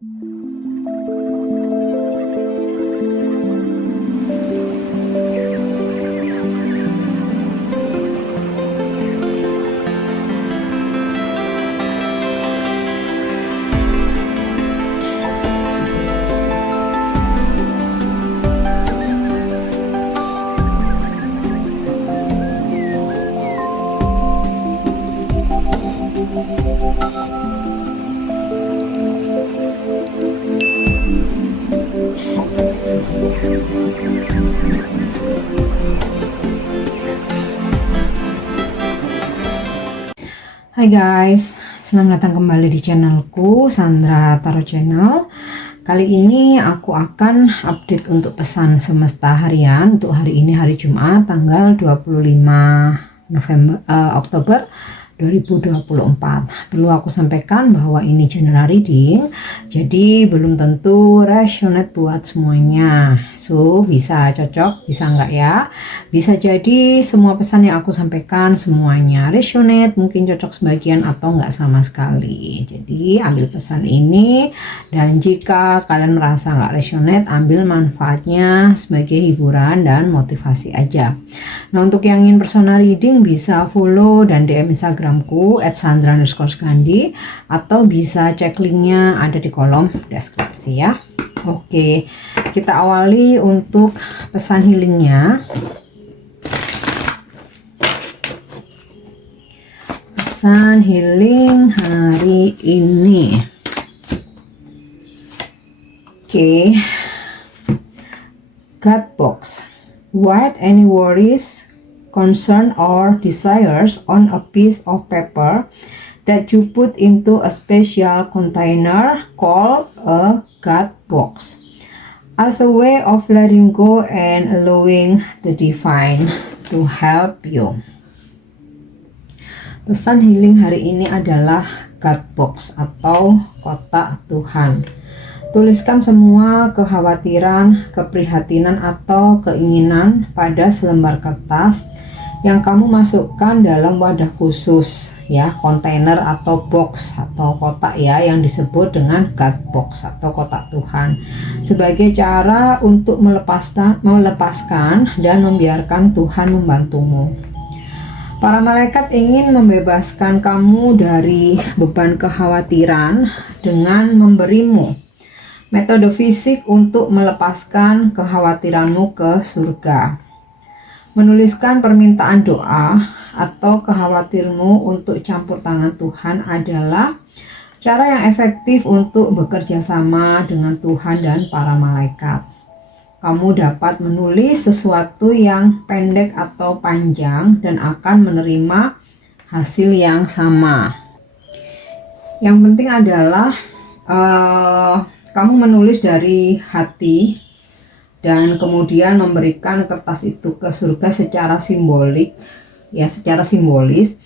Hai guys, selamat datang kembali di channelku Sandra Tarot Channel. Kali ini aku akan update untuk pesan semesta harian untuk hari ini, hari Jumat tanggal 25 Oktober 2024. Perlu aku sampaikan bahwa ini general reading, jadi belum tentu resonate buat semuanya. So bisa cocok, bisa enggak ya. Bisa jadi semua pesan yang aku sampaikan semuanya resonate, mungkin cocok sebagian atau enggak sama sekali. Jadi ambil pesan ini, dan jika kalian merasa enggak resonate, ambil manfaatnya sebagai hiburan dan motivasi aja. Nah, untuk yang ingin personal reading bisa follow dan DM Instagramku @sandra_skandi, atau bisa cek linknya ada di kolom deskripsi ya. Oke, kita awali untuk pesan healingnya. Pesan healing hari ini. Oke, God box. Write any worries, concern, or desires on a piece of paper that you put into a special container called a God box, as a way of letting go and allowing the divine to help you. Pesan healing hari ini adalah God box atau kotak Tuhan. Tuliskan semua kekhawatiran, keprihatinan, atau keinginan pada selembar kertas yang kamu masukkan dalam wadah khusus ya, kontainer atau box atau kotak ya, yang disebut dengan God box atau kotak Tuhan, sebagai cara untuk melepaskan dan membiarkan Tuhan membantumu. Para malaikat ingin membebaskan kamu dari beban kekhawatiran dengan memberimu metode fisik untuk melepaskan kekhawatiranmu ke surga. Menuliskan permintaan doa atau khawatirmu untuk campur tangan Tuhan adalah cara yang efektif untuk bekerja sama dengan Tuhan dan para malaikat. Kamu dapat menulis sesuatu yang pendek atau panjang dan akan menerima hasil yang sama. Yang penting adalah kamu menulis dari hati dan kemudian memberikan kertas itu ke surga secara simbolik ya, secara simbolis,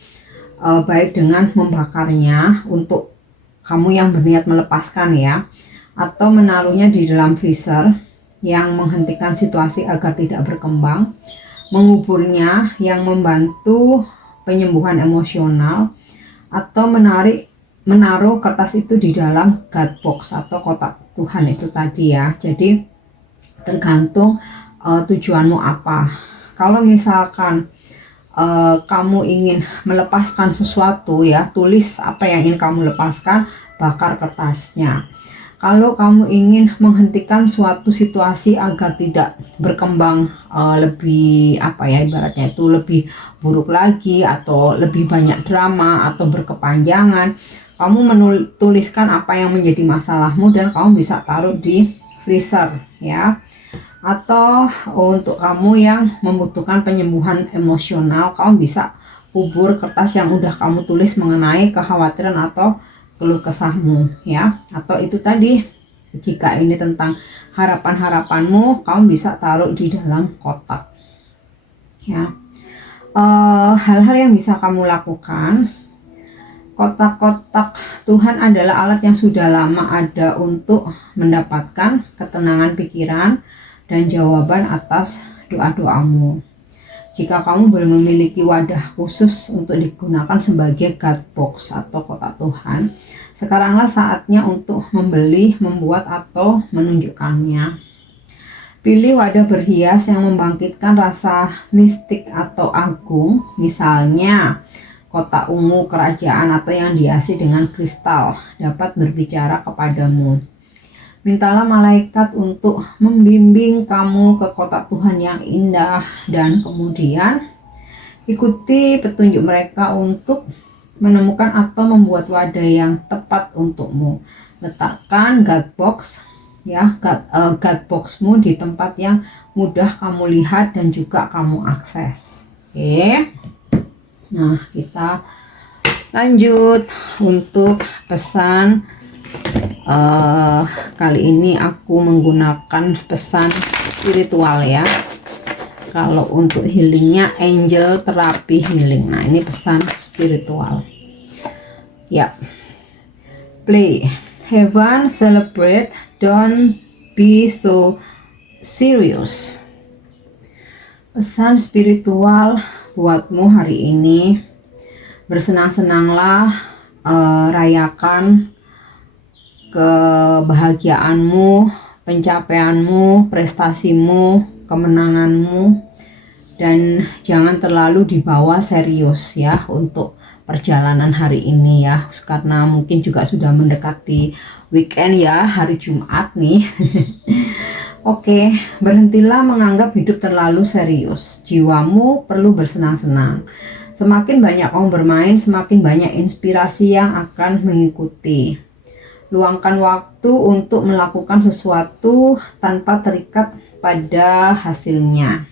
baik dengan membakarnya untuk kamu yang berniat melepaskan ya, atau menaruhnya di dalam freezer yang menghentikan situasi agar tidak berkembang, menguburnya yang membantu penyembuhan emosional, atau menaruh kertas itu di dalam God box atau kotak Tuhan itu tadi ya. Jadi tergantung tujuanmu apa. Kalau misalkan kamu ingin melepaskan sesuatu ya, tulis apa yang ingin kamu lepaskan, bakar kertasnya. Kalau kamu ingin menghentikan suatu situasi agar tidak berkembang lebih apa ya, ibaratnya itu lebih buruk lagi atau lebih banyak drama atau berkepanjangan, kamu menuliskan apa yang menjadi masalahmu dan kamu bisa taruh di freezer ya. Atau untuk kamu yang membutuhkan penyembuhan emosional, kamu bisa kubur kertas yang udah kamu tulis mengenai kekhawatiran atau keluh kesahmu ya. Atau itu tadi, jika ini tentang harapan-harapanmu, kamu bisa taruh di dalam kotak ya. Hal-hal yang bisa kamu lakukan. Kotak-kotak Tuhan adalah alat yang sudah lama ada untuk mendapatkan ketenangan pikiran dan jawaban atas doa-doamu. Jika kamu belum memiliki wadah khusus untuk digunakan sebagai God box atau kotak Tuhan, Sekaranglah saatnya untuk membeli, membuat, atau menunjukkannya. Pilih wadah berhias yang membangkitkan rasa mistik atau agung, misalnya kotak ungu kerajaan atau yang dihiasi dengan kristal dapat berbicara kepadamu. Mintalah malaikat untuk membimbing kamu ke kotak Tuhan yang indah, dan kemudian ikuti petunjuk mereka untuk menemukan atau membuat wadah yang tepat untukmu. Letakkan God box God boxmu di tempat yang mudah kamu lihat dan juga kamu akses. Oke. Nah, kita lanjut untuk pesan. Kali ini aku menggunakan pesan spiritual ya. Kalau untuk healingnya angel terapi healing. Nah, ini pesan spiritual ya. Play, heaven, celebrate, don't be so serious. Pesan spiritual buatmu hari ini, bersenang-senanglah, rayakan kebahagiaanmu, pencapaianmu, prestasimu, kemenanganmu, dan jangan terlalu dibawa serius ya untuk perjalanan hari ini ya, karena mungkin juga sudah mendekati weekend ya, hari Jumat nih. Oke, berhentilah menganggap hidup terlalu serius. Jiwamu perlu bersenang-senang. Semakin banyak kamu bermain, semakin banyak inspirasi yang akan mengikuti. Luangkan waktu untuk melakukan sesuatu tanpa terikat pada hasilnya.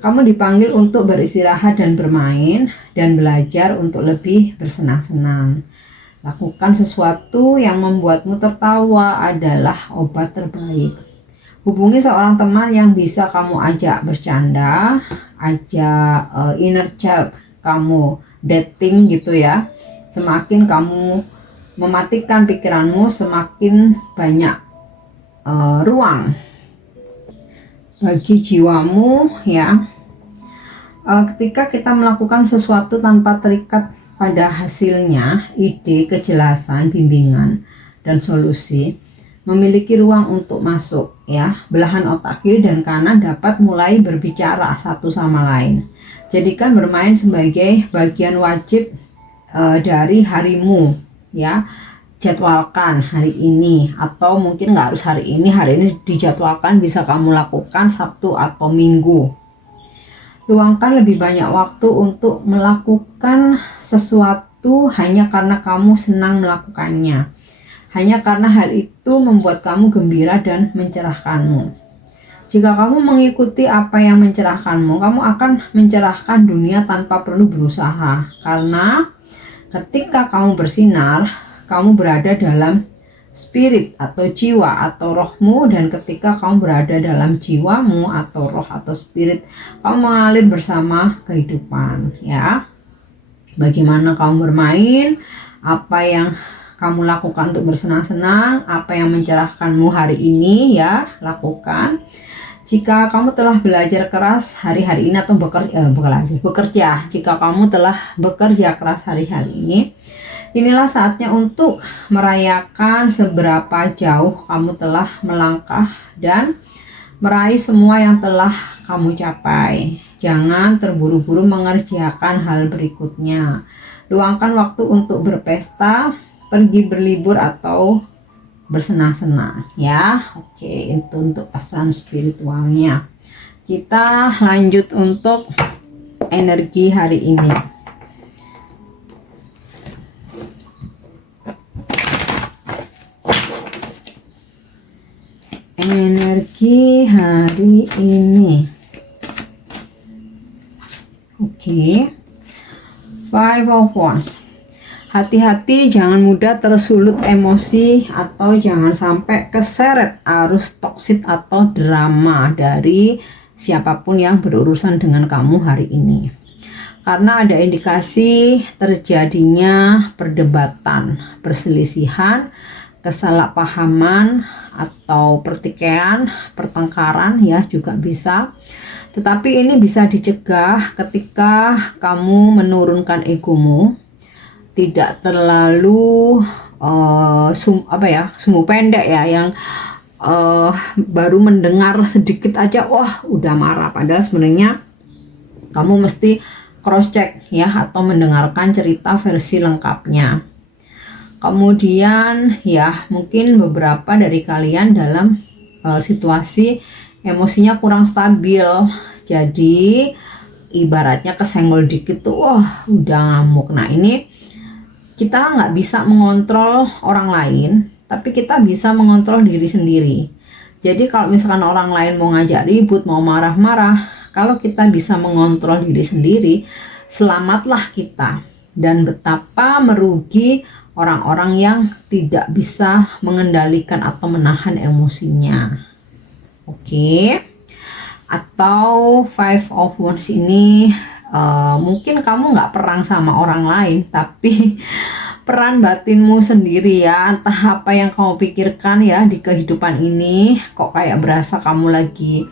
Kamu dipanggil untuk beristirahat dan bermain, dan belajar untuk lebih bersenang-senang. Lakukan sesuatu yang membuatmu tertawa adalah obat terbaik. Hubungi seorang teman yang bisa kamu ajak bercanda, ajak inner child kamu dating gitu ya. Semakin kamu mematikan pikiranmu, semakin banyak ruang bagi jiwamu ya. Ketika kita melakukan sesuatu tanpa terikat pada hasilnya, ide, kejelasan, bimbingan, dan solusi memiliki ruang untuk masuk ya. Belahan otak kiri dan kanan dapat mulai berbicara satu sama lain. Jadikan bermain sebagai bagian wajib dari harimu ya. Jadwalkan hari ini, atau mungkin nggak harus hari ini dijadwalkan, bisa kamu lakukan Sabtu atau Minggu. Luangkan lebih banyak waktu untuk melakukan sesuatu hanya karena kamu senang melakukannya, hanya karena hal itu membuat kamu gembira dan mencerahkanmu. Jika kamu mengikuti apa yang mencerahkanmu, kamu akan mencerahkan dunia tanpa perlu berusaha, karena ketika kamu bersinar, kamu berada dalam spirit atau jiwa atau rohmu, dan ketika kamu berada dalam jiwamu atau roh atau spirit, kamu mengalir bersama kehidupan ya. Bagaimana kamu bermain, apa yang kamu lakukan untuk bersenang-senang, apa yang mencerahkanmu hari ini ya, lakukan. Jika kamu telah belajar keras hari-hari ini atau bekerja, jika kamu telah bekerja keras hari-hari ini, inilah saatnya untuk merayakan seberapa jauh kamu telah melangkah dan meraih semua yang telah kamu capai. Jangan terburu-buru mengerjakan hal berikutnya. Luangkan waktu untuk berpesta, pergi berlibur, atau bersenang-senang ya. Oke, itu untuk pesan spiritualnya. Kita lanjut untuk energi hari ini. Energi hari ini. Oke. Five of Wands. Hati-hati jangan mudah tersulut emosi, atau jangan sampai keseret arus toksik atau drama dari siapapun yang berurusan dengan kamu hari ini. Karena ada indikasi terjadinya perdebatan, perselisihan, kesalahpahaman, atau pertikaian, pertengkaran ya juga bisa. Tetapi ini bisa dicegah ketika kamu menurunkan egomu, tidak terlalu sumbu pendek ya, yang baru mendengar sedikit aja wah udah marah, padahal sebenarnya kamu mesti cross check ya, atau mendengarkan cerita versi lengkapnya. Kemudian ya mungkin beberapa dari kalian dalam situasi emosinya kurang stabil, jadi ibaratnya kesenggol dikit tuh wah udah ngamuk. Nah ini kita nggak bisa mengontrol orang lain, tapi kita bisa mengontrol diri sendiri. Jadi kalau misalkan orang lain mau ngajak ribut, mau marah-marah, kalau kita bisa mengontrol diri sendiri, selamatlah kita. Dan betapa merugi orang-orang yang tidak bisa mengendalikan atau menahan emosinya. Oke. Atau Five of Wands ini mungkin kamu nggak perang sama orang lain, tapi peran batinmu sendiri ya, entah apa yang kamu pikirkan ya di kehidupan ini, kok kayak berasa kamu lagi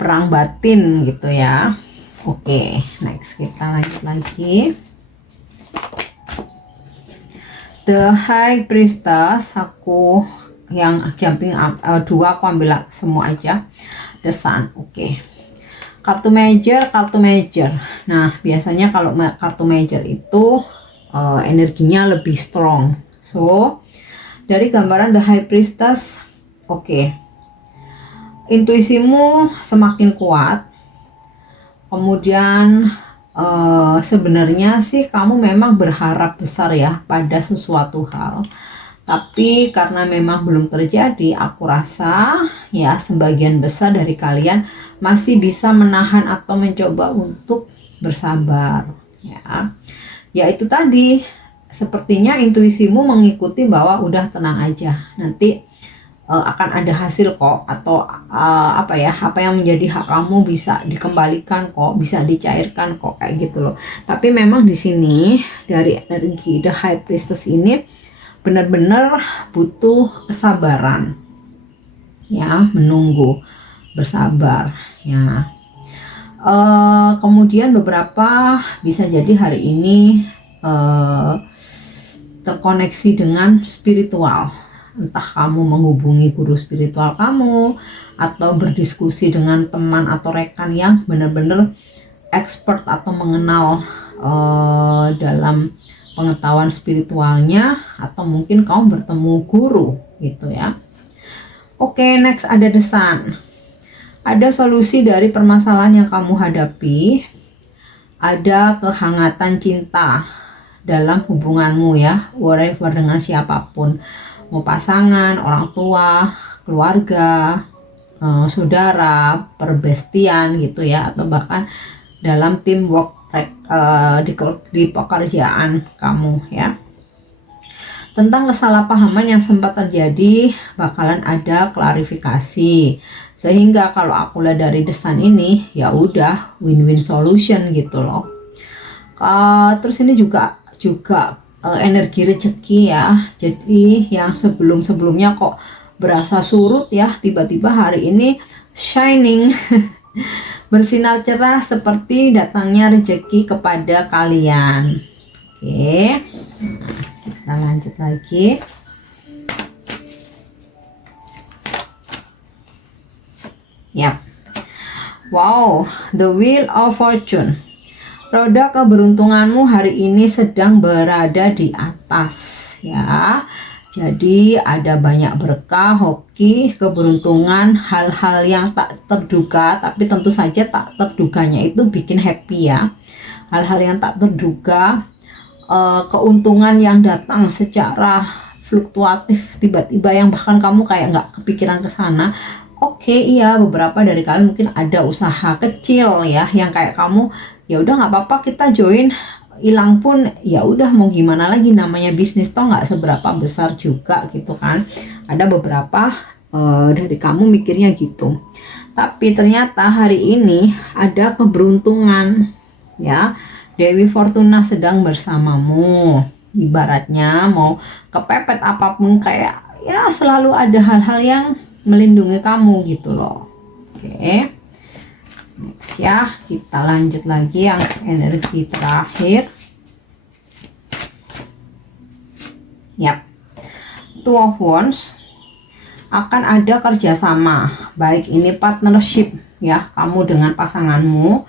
perang batin gitu ya. Oke, next kita lanjut lagi. The High Priestess, aku yang jumping up, dua aku ambil semua aja. The Sun, oke. Kartu major. Nah biasanya kalau kartu major itu energinya lebih strong. So dari gambaran The High Priestess, oke. Intuisimu semakin kuat. Kemudian sebenarnya sih kamu memang berharap besar ya pada sesuatu hal, tapi karena memang belum terjadi, aku rasa ya sebagian besar dari kalian masih bisa menahan atau mencoba untuk bersabar ya. Ya itu tadi, sepertinya intuisimu mengikuti bahwa udah tenang aja, nanti akan ada hasil kok, atau apa yang menjadi hak kamu bisa dikembalikan kok, bisa dicairkan kok, kayak gitu loh. Tapi memang di sini dari energi The High Priestess ini benar-benar butuh kesabaran ya, menunggu, bersabar ya. Kemudian beberapa bisa jadi hari ini terkoneksi dengan spiritual, entah kamu menghubungi guru spiritual kamu atau berdiskusi dengan teman atau rekan yang benar-benar expert atau mengenal dalam pengetahuan spiritualnya, atau mungkin kamu bertemu guru gitu ya. Oke, next ada The Sun. Ada solusi dari permasalahan yang kamu hadapi, ada kehangatan cinta dalam hubunganmu ya, whatever, dengan siapapun, mau pasangan, orang tua, keluarga, saudara, perbestian gitu ya, atau bahkan dalam teamwork di pekerjaan kamu ya. Tentang kesalahpahaman yang sempat terjadi bakalan ada klarifikasi, sehingga kalau aku lihat dari The Sun ini ya udah win-win solution gitu loh. Terus ini juga energi rezeki ya. Jadi yang sebelumnya kok berasa surut ya, tiba-tiba hari ini shining bersinar cerah seperti datangnya rezeki kepada kalian. Oke, kita lanjut lagi. Yap. Wow, the Wheel of Fortune. Roda keberuntunganmu hari ini sedang berada di atas ya. Jadi ada banyak berkah, hoki, keberuntungan, hal-hal yang tak terduga, tapi tentu saja tak terduganya itu bikin happy ya. Hal-hal yang tak terduga, keuntungan yang datang secara fluktuatif tiba-tiba yang bahkan kamu kayak nggak kepikiran ke sana. Oke, iya, beberapa dari kalian mungkin ada usaha kecil ya yang kayak kamu, ya udah nggak apa-apa kita join, hilang pun ya udah, mau gimana lagi, namanya bisnis toh nggak seberapa besar juga gitu kan. Ada beberapa dari kamu mikirnya gitu, tapi ternyata hari ini ada keberuntungan ya. Dewi Fortuna sedang bersamamu, ibaratnya mau kepepet apapun kayak ya selalu ada hal-hal yang melindungi kamu gitu loh. Oke, next ya, kita lanjut lagi yang energi terakhir. Two of Wands, akan ada kerjasama, baik ini partnership ya, kamu dengan pasanganmu,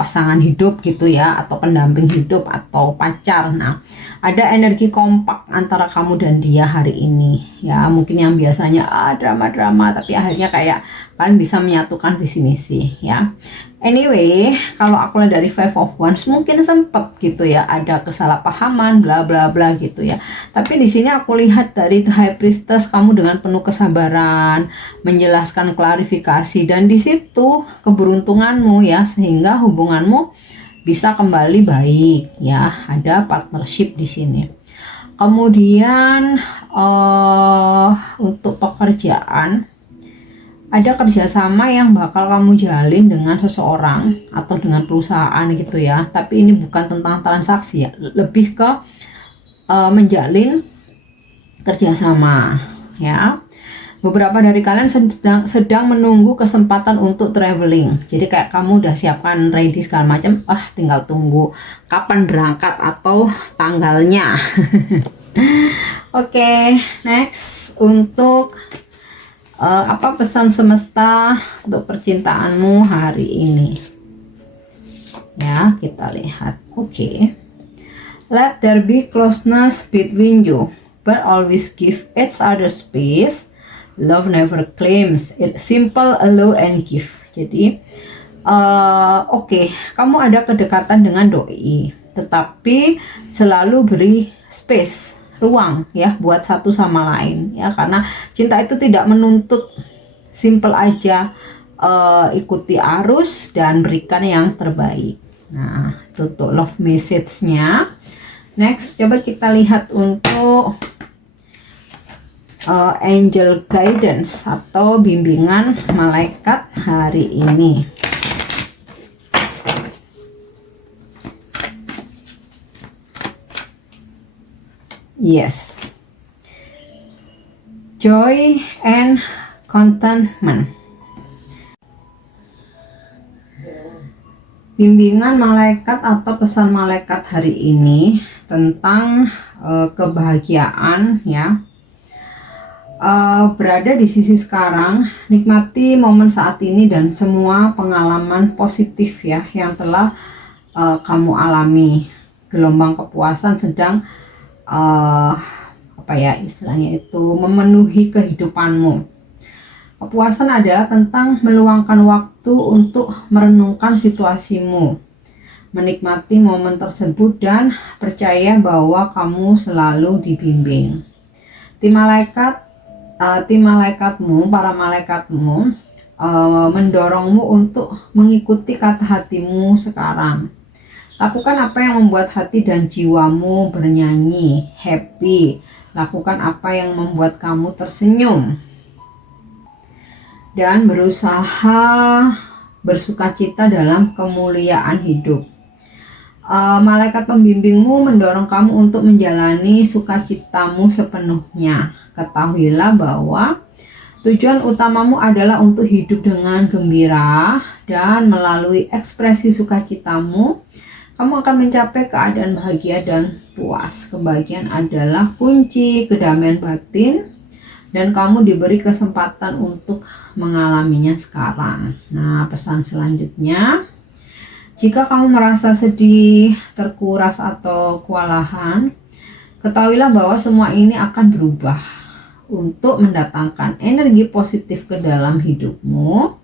pasangan hidup gitu ya, atau pendamping hidup atau pacar. Nah, ada energi kompak antara kamu dan dia hari ini ya. Mungkin yang biasanya drama-drama, tapi akhirnya kayak kalian bisa menyatukan visi misi ya. Anyway, kalau aku lihat dari Five of Wands, mungkin sempet gitu ya ada kesalahpahaman bla bla bla gitu ya. Tapi di sini aku lihat dari The High Priestess, kamu dengan penuh kesabaran menjelaskan klarifikasi, dan di situ keberuntunganmu ya, sehingga hubunganmu bisa kembali baik ya. Ada partnership di sini. Kemudian untuk pekerjaan, ada kerjasama yang bakal kamu jalin dengan seseorang atau dengan perusahaan gitu ya. Tapi ini bukan tentang transaksi ya, lebih ke menjalin kerjasama ya. Beberapa dari kalian sedang menunggu kesempatan untuk traveling. Jadi kayak kamu udah siapkan ready segala macam, tinggal tunggu kapan berangkat atau tanggalnya. Oke, next untuk apa pesan semesta untuk percintaanmu hari ini ya, kita lihat. Oke. Let there be closeness between you, but always give each other space. Love never claims, it's simple, allow and give. Jadi oke, kamu ada kedekatan dengan doi, tetapi selalu beri space, ruang ya buat satu sama lain ya, karena cinta itu tidak menuntut, simple aja, ikuti arus dan berikan yang terbaik. Nah, itu tuh love message-nya. Next, coba kita lihat untuk angel guidance atau bimbingan malaikat hari ini. Yes, joy and contentment. Bimbingan malaikat atau pesan malaikat hari ini tentang kebahagiaan ya. Berada di sisi sekarang, nikmati momen saat ini dan semua pengalaman positif ya yang telah kamu alami. Gelombang kepuasan sedang apa ya istilahnya itu, memenuhi kehidupanmu. Kepuasan adalah tentang meluangkan waktu untuk merenungkan situasimu, menikmati momen tersebut dan percaya bahwa kamu selalu dibimbing. Tim malaikatmu, para malaikatmu mendorongmu untuk mengikuti kata hatimu sekarang. Lakukan apa yang membuat hati dan jiwamu bernyanyi, happy. Lakukan apa yang membuat kamu tersenyum. Dan berusaha bersukacita dalam kemuliaan hidup. Malaikat pembimbingmu mendorong kamu untuk menjalani sukacitamu sepenuhnya. Ketahuilah bahwa tujuan utamamu adalah untuk hidup dengan gembira, dan melalui ekspresi sukacitamu kamu akan mencapai keadaan bahagia dan puas. Kebahagiaan adalah kunci kedamaian batin, dan kamu diberi kesempatan untuk mengalaminya sekarang. Nah, pesan selanjutnya, jika kamu merasa sedih, terkuras atau kewalahan, ketahuilah bahwa semua ini akan berubah untuk mendatangkan energi positif ke dalam hidupmu.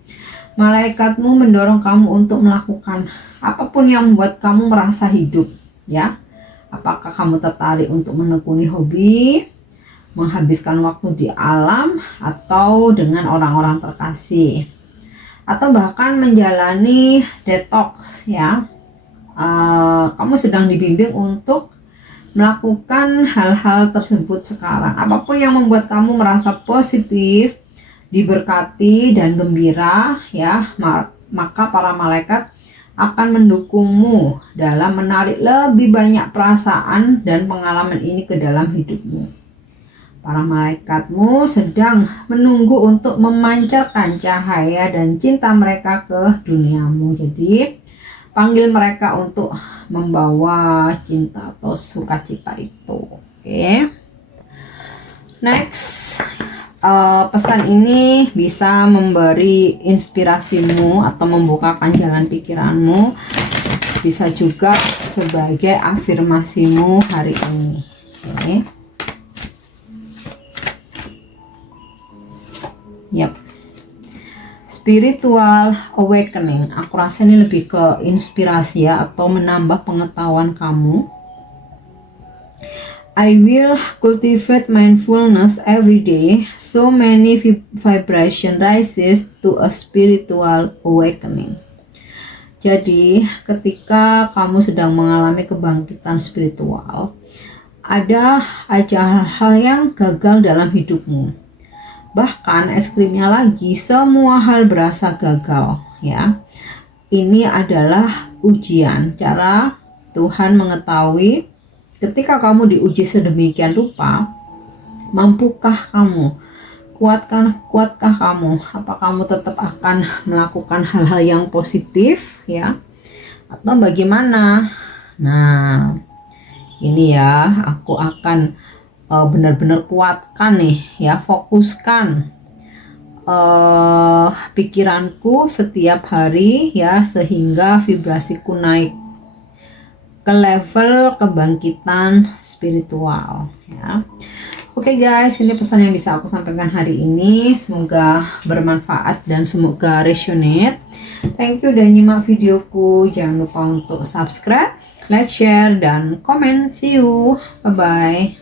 Malaikatmu mendorong kamu untuk melakukan apapun yang membuat kamu merasa hidup ya. Apakah kamu tertarik untuk menekuni hobi, menghabiskan waktu di alam, atau dengan orang-orang terkasih, atau bahkan menjalani detox ya. Kamu sedang dibimbing untuk melakukan hal-hal tersebut sekarang. Apapun yang membuat kamu merasa positif, diberkati dan gembira ya, maka para malaikat akan mendukungmu dalam menarik lebih banyak perasaan dan pengalaman ini ke dalam hidupmu. Para malaikatmu sedang menunggu untuk memancarkan cahaya dan cinta mereka ke duniamu. Jadi panggil mereka untuk membawa cinta atau sukacita itu. Oke. Next, pesan ini bisa memberi inspirasimu atau membukakan jalan pikiranmu, bisa juga sebagai afirmasimu hari ini. Oke. Yap. Spiritual awakening, aku rasa ini lebih ke inspirasi ya, atau menambah pengetahuan kamu. I will cultivate mindfulness every day, so many vibration rises to a spiritual awakening. Jadi ketika kamu sedang mengalami kebangkitan spiritual, ada aja hal-hal yang gagal dalam hidupmu. Bahkan ekstrimnya lagi, semua hal berasa gagal ya. Ini adalah ujian. Cara Tuhan mengetahui ketika kamu diuji sedemikian rupa, mampukah kamu? Kuatkah kamu? Apa kamu tetap akan melakukan hal-hal yang positif ya? Atau bagaimana? Nah, ini ya, aku akan benar-benar kuatkan nih ya, fokuskan pikiranku setiap hari ya, sehingga vibrasiku naik ke level kebangkitan spiritual ya. Oke guys, ini pesan yang bisa aku sampaikan hari ini. Semoga bermanfaat dan semoga resonate. Thank you udah nyimak videoku. Jangan lupa untuk subscribe, like, share, dan komen. See you. Bye-bye.